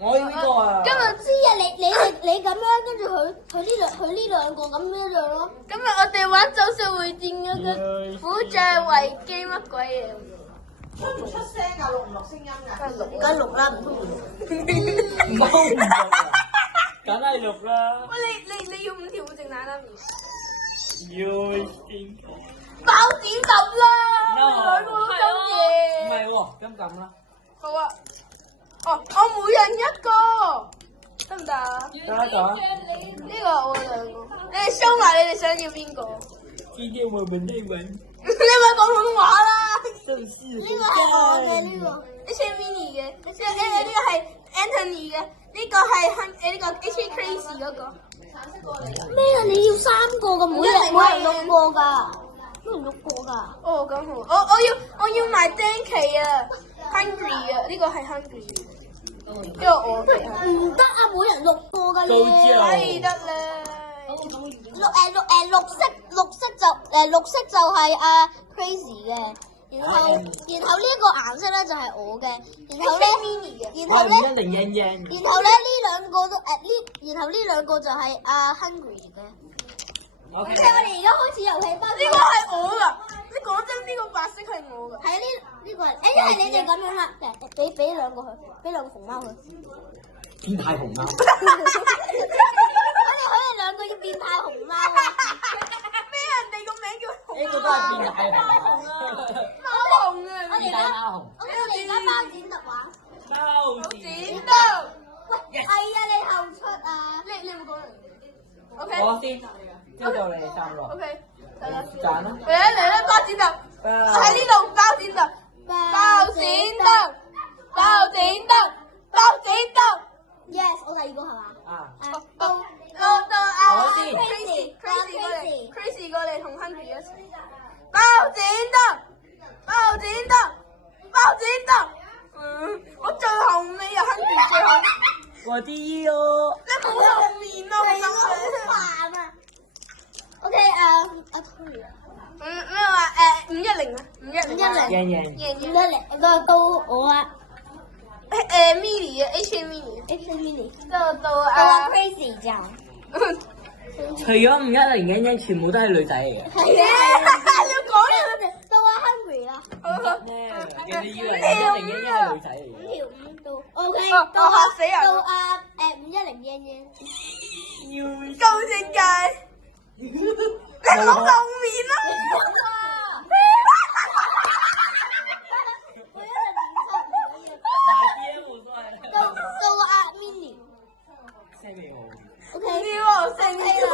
我要呢個啊！今日知啊，你咁樣，跟住佢呢兩個咁樣咯。今日我哋玩咒術迴戰嗰個虎杖維基乜鬼嘢？出唔出聲㗎？錄唔錄聲音㗎？梗係錄啦，唔通唔好唔錄啊！梗係錄啦。喂，你要5條護證奶奶面？要先。爆點揼啦！兩個都中唔意。係喎，咁撳啦。好啊。哦，我每人一個，得唔得啊？得啦，呢個我兩個，你哋 show 埋你哋想要邊個？今天我們英文你咪講普通話啦！都是呢個係我嘅呢個，H Mini 嘅，呢個係 Anthony 嘅，呢個係呢個 H Crazy 嗰個。咩啊？你要3個㗎，每人6個㗎，每人6個㗎。哦，咁好，我要埋 Danky 啊 ，Hungry 啊，呢個係 Hungry。呢個我嘅。唔得啊！每人6個㗎你。係得啦。綠色就係阿 Crazy 嘅，然後呢一個顏色咧就係我嘅，然後咧呢兩個都然後呢兩個就係阿 Hungry 嘅。我哋而家開始遊戲吧。呢個係我㗎，你講真呢個白色係我㗎。係啊，呢個係，因為你哋咁樣啦，俾兩個佢，俾兩個熊貓佢。變態熊貓。佢哋兩個要變態熊貓啊！咩人哋個名叫熊貓？呢個都係變態熊貓。貓熊啊！變態貓熊。我哋而家包剪揼玩。包剪刀。喂，係啊，你後出啊！你有冇講人？O K。我先，之後到你3個。O K。得啦。賺啦。嚟啦，包剪揼。喺呢度包剪揼。包剪揼。包剪揼。包剪揼。Yes， 我第2個係嘛？啊。到阿 Crazy 過嚟同 Hungry 一齊。包剪揼，包剪揼，包剪揼。我最後尾啊 ，Hungry 最後。我啲哦。你冇後面啊！我好煩啊。OK， 阿 Tony 啊。咩話？510啊，510。贏。到我啊。Mini 啊 ，H Mini。到阿 Crazy 就。除咗510全部都係女仔嚟嘅。係啊，你要講嘢到阿 Hungry 啦。你以為510係女仔嚟嘅？ 5條5到 OK，到嚇死人。到阿510。高正界。你攞後面啦。到阿 Mini。聲俾我。O K， 聲氣啦，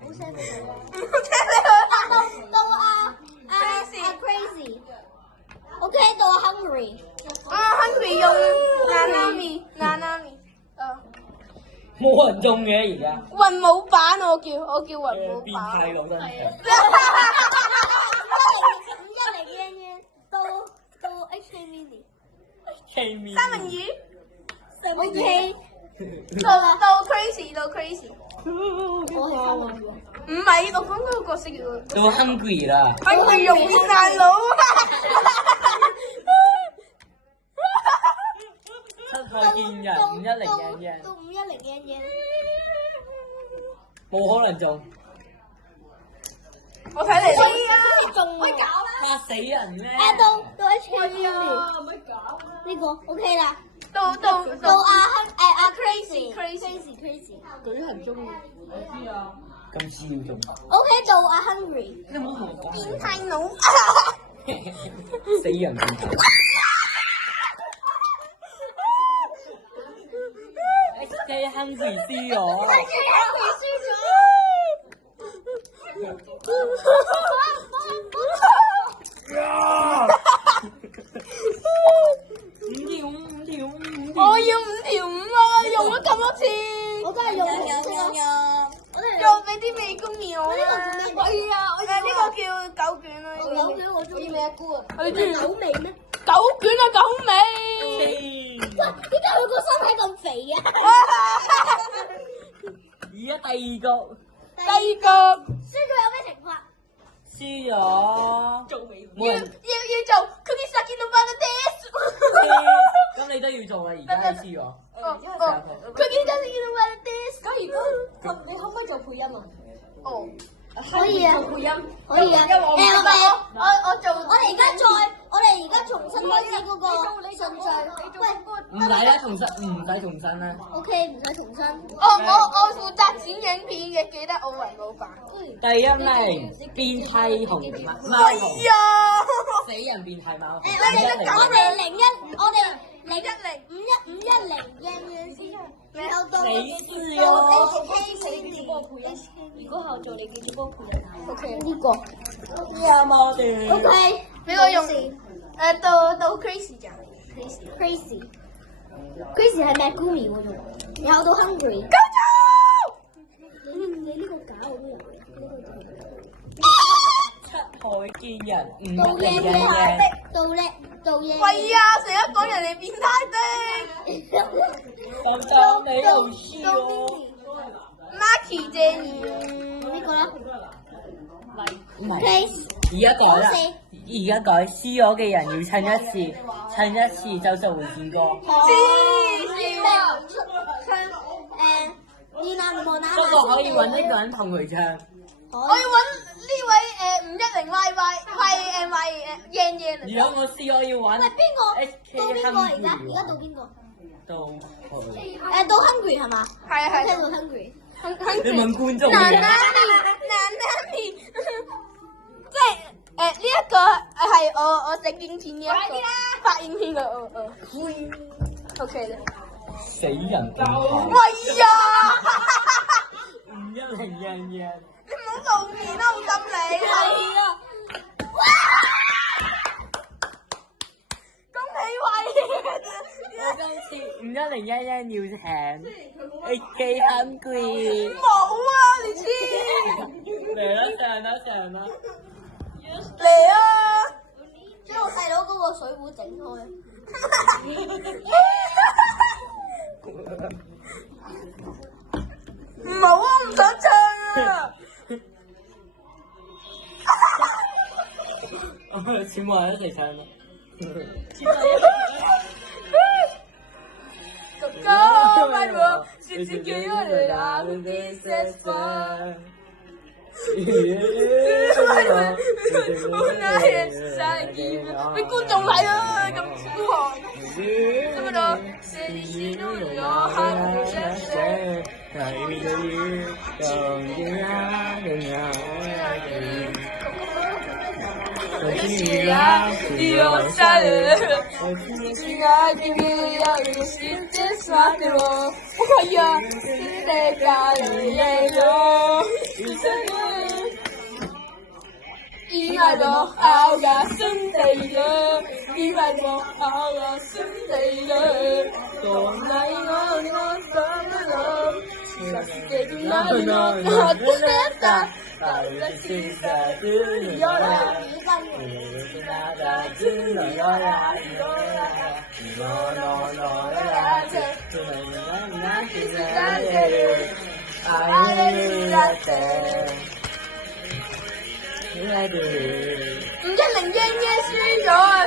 好聲氣啦，到阿 Crazy，O K， 到阿 Hungry， Hungry 用 Nanami，冇人中嘅而家。雲舞版我叫雲舞變版。態佬真係。510到 H Mini，K-mini。O K。到 Crazy，我係3個。唔係，我講嗰個角色叫。到 Hungry 啦。Hungry 用變態佬。七海見人510。到510。冇可能中。我睇嚟都中喎。嚇死人咩？到 H Mini。咪搞呢個 OK 啦。到阿 Crazy，舉行中意。我知啊。今次要中。OK， 到阿 Hungry。你唔好同我講。變態佬。死人變態。Stay hungry 知我。我要5條5啊！用咗咁多次，我真係用又俾啲美工面我啦。呢個係啊，呢個叫狗卷啊。狗卷我中意咩啊？菇啊？你中意狗味咩？狗卷啊，狗味。點解佢個身體咁肥啊？而家第二個。輸咗有咩情況？輸咗。做尾。冇人要做 cookie stuck in the bottom this。咁你都要做啊！而家輸咗。cookie stuck in the bottom this。咁如果你可唔可以做配音啊？哦，可以啊，做配音。可以啊。我做。我哋而家重新開始嗰個順序。喂，唔使啦，重新唔使重新啦。 OK，唔使重新。我負責剪影片嘅，記得奧運老闆。第一名變態熊貓熊，死人變態貓熊。我哋01，先，然後到死字哦！ 如果後做你記住幫我配音。OK， 呢個。有冇斷 OK，俾我用。到 Crazy 就 Crazy 係 Megumi 嗰種，然後到 Hungry。高你呢個假我都有嘅，呢個七海見人，五到人嘢嘅到嘢。喂啊！成日講人哋變態的。咁就你又輸喎。 Marky 謝賢。呢個啦。唔係， Case 而家改啦，而家改輸咗嘅人要襯一次就做回轉歌。不過可以揾一個人同佢唱。我要揾呢位510 YY Yan Yan。如果我輸，我要揾。喂，邊個？ SK 到邊個而家？ Hungry 而家到邊個？到到 Hungry 係嘛？係係。聽到 Hungry。你問觀眾嗱嘅。，Nami，即係呢一個係我整影片嘅一個發影片嘅，OK 啦。死人變態。喂呀！ 510人。你唔好露面啦，好心你。係啊。恭喜慧。我今次510要請 AK Hungry。冇啊，你知。嚟啦，上啦。嚟啊！將我細佬嗰個水壺整開。唔好啊，唔想唱啊！全部人一齊唱啦。哥拜我，是只叫我哋啦，唔知寫錯。俾觀眾睇啊，咁粗寒。咁啊，寫字都用咗黑色。Dios sabe, Hungry 輸咗啊！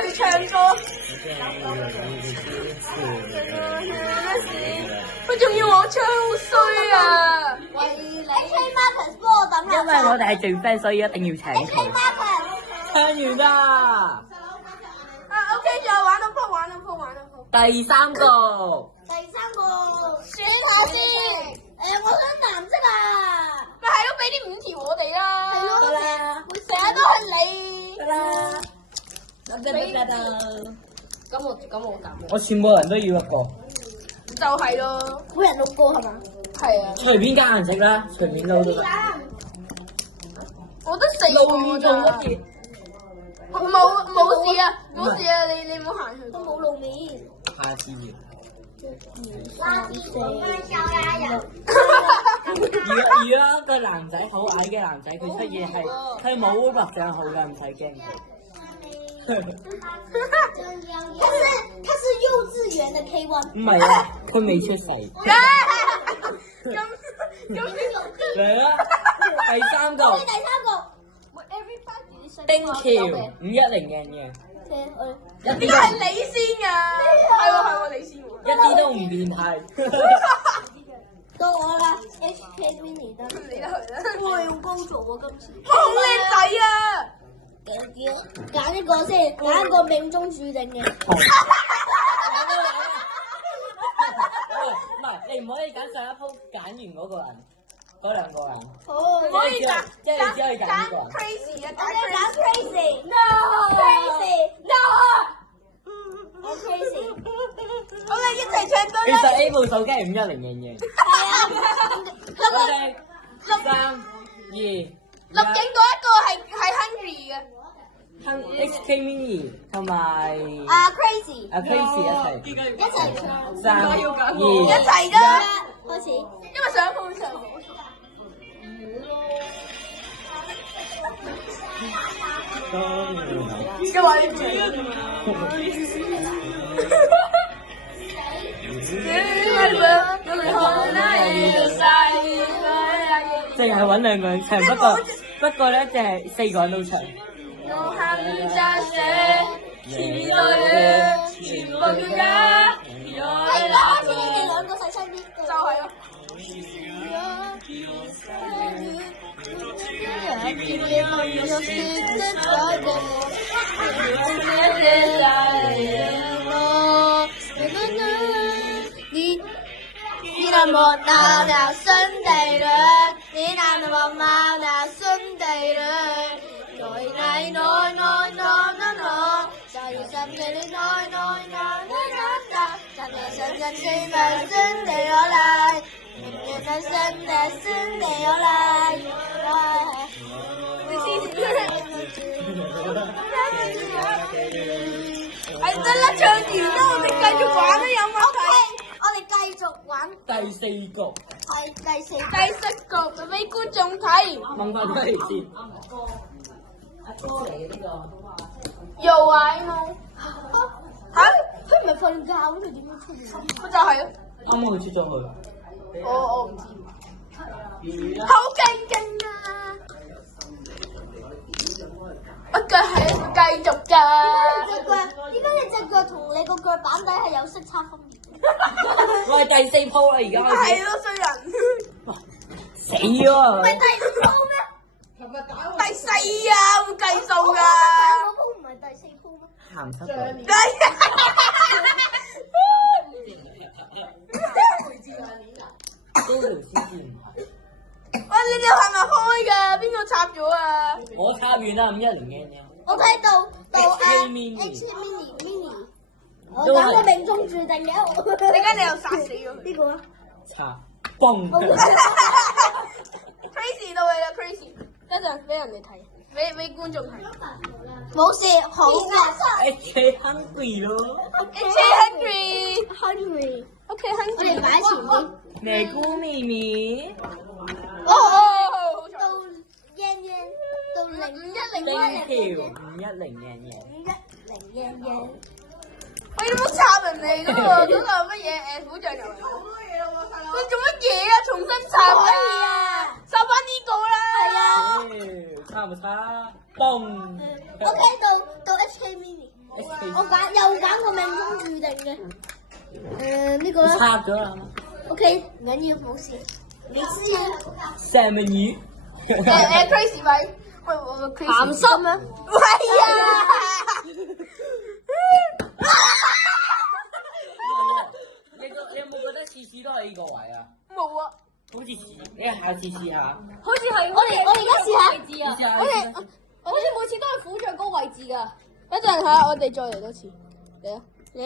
佢唱歌，佢仲要我唱，好衰啊！AK Marcus 幫我抌因為我哋係最 friend，所以一定要請 AK 佢。 Marcus。唱完啦，啊 OK，仲有玩到鋪。第三個。第三個選下先。我想藍色啊。咪係咯，俾啲5條我哋啦。係咯。得啦，成日都係你。得啦，得。咁我答。我全部人都要一個，就係咯。每人6個係嘛？係啊。隨便加顏色啦，隨便撈都得。我得4個做咋。乜嘢？冇事啊，你唔好行去。都冇露面。下次要。如果個男仔好矮嘅男仔，佢出嘢係冇畫上號嘅，唔使驚佢。他是幼稚園的 K1。唔係啊，佢未出世。咁嚟啦，第三個。第三個。冰橋510贏嘅，一啲點解係你先㗎？係喎，你先喎。一啲都唔變態。到我啦，HK Mini 得。你啦，我用高做喎今次。好靚仔啊！揀一個先，揀一個命中注定嘅。唔係，你唔可以揀上一鋪揀完嗰個人，嗰兩個人。好，唔可以揀，即係你只可以揀呢個人。 crazy 啊！我揀 crazy，no，crazy，no，我 crazy。我哋一齊唱歌其實 A 部手機係510贏嘅。我哋3、2、錄影嗰一個係 Henry 嘅。HK Mini 同埋crazy， Crazy 一齊。一齊唱。 3、一2。齊啫，開始。因為上一鋪唱。嘅話你主淨係揾兩個人唱，不過咧，淨係4個人都唱。好似你哋兩個細聲啲。就係咯。你那麼鬧鬧兄弟們，你那麼鬧鬧兄弟們，來來來來來來，在你身邊你來來來來，在你身邊你們兄弟我來，你們兄弟兄弟我來，係得啦，唱完啦，我哋繼續玩啦，有冇睇？我哋繼續玩第4局，係第四第4局俾觀眾睇，問翻佢哋先。又玩冇嚇？佢唔係瞓覺，咁佢點樣出嚟？我就係咯，啱啱佢出咗去。我唔知，好勁啊！我腳係繼續㗎。點解你隻腳同你個腳板底係有色差分別？我係第4鋪啦，而家開始。係咯，衰人。死喎！第五鋪咩？第4啊，會計數㗎。嗰鋪唔係第四鋪咩？鹹濕鬼。喂，你哋係咪開㗎？邊個插咗啊？我插完啦，510嘅。我睇到 HK Mini Mini，我揀個命中注定嘅。點解你又殺死咗呢個啊？插崩。 ？Crazy 到你啦，Crazy！一陣俾人哋睇，俾觀眾睇。冇事，好嘅。 HK Hungry 咯。Henry。 Hungry， OK 我 Henry。哋擺喺前邊。尼姑咪咪。哦，到yen yen，到510冰條510贏。 510 yen。我有冇插人哋嗰個乜嘢虎杖遊戲？你做乜嘢啊？重新插啊！插翻呢個啦！差唔差？崩。 OK，到 HK Mini，我又揀個命中注定嘅。呢個啦。插咗啦。 OK，唔緊要，冇事。你知啊？三文魚。Crazy 咪？喂鹹濕咩？係啊！你有冇覺得次次都係呢個位啊？冇啊！好似你下次試下。好似係我哋而家試下。試下。好似每次都係虎杖高位置㗎。一陣嚇，我哋再嚟多次。嚟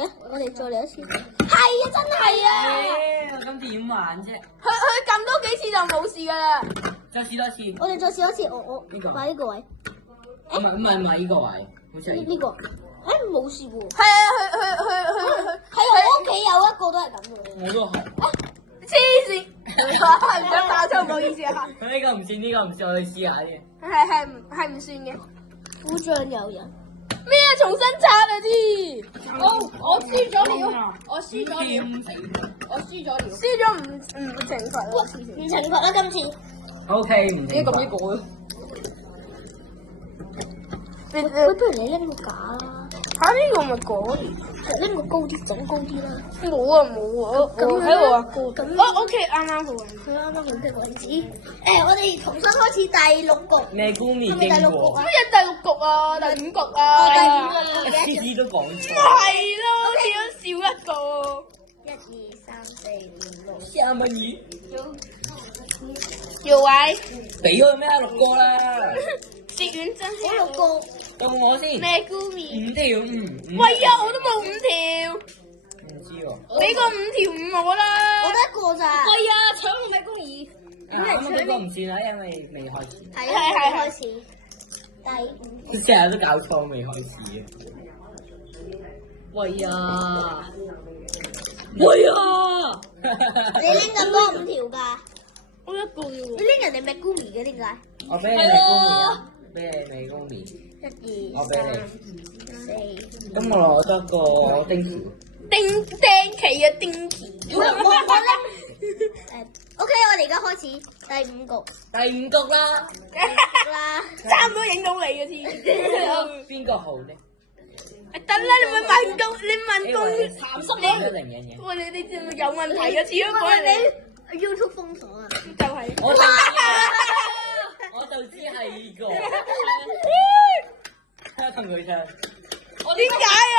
啊！我哋再嚟一次。係啊，真係啊！咁點玩啫？佢撳多幾次就冇事㗎啦。再試多次。我哋再試一次，我擺呢個位。唔係呢個位，好似係呢個。冇事喎。係啊，佢喺我屋企有一個都係咁嘅。我都係。黐線，唔想爆粗，唔好意思啊。佢呢個唔算，呢個唔算，我哋試下先。係唔算嘅。虎杖有人。咩啊？重新拆啊啲！我輸咗了，我輸咗了，我輸咗了，輸咗唔懲罰啦，唔懲罰啦今次。 O K， 唔懲罰。咁呢個喂，不如你拎個架啦，嚇呢個咪果嚟？拎個高啲，整高啲啦。冇啊冇啊，我喺度啊。咁OK 啱啱好。佢啱啱好嘅位置。我哋重新開始第六局。咩姑咪係咪第六經過局？乜嘢第六局啊？第五局啊？第五局嘅。次次都講錯。係咯，點樣少一個？ 1、2、3、4、5、6。三文魚，耀偉，俾佢咩6個啦？食完真我係6個。到我先。咩姑咪？ 5條5。喂呀，我都冇5條，唔知喎。俾個5條5我啦。我得一個咋。喂呀，搶我咪公義。啱啱呢個唔算啦，因為未開始。係啊，開始。第5局。成日都搞錯，未開始嘅。喂呀，喂呀！你拎咁多5條㗎？我一個要你拎人哋咩 Gumi 嘅點解？我俾你未公面啊！俾你未公面。 1、2、我俾3、4。咁我攞得個丁條。釘旗啊釘旗。我拎。OK，我哋而家開始第5局。第5局啦。啦。差唔多影到你嘅添。邊個好呢？得啦，你咪問公，你問公鹹濕嘅零人嘢。喂，你有問題嘅，始終講你 YouTube 封鎖啊！就係。我就知係呢個。同佢唱。點解啊？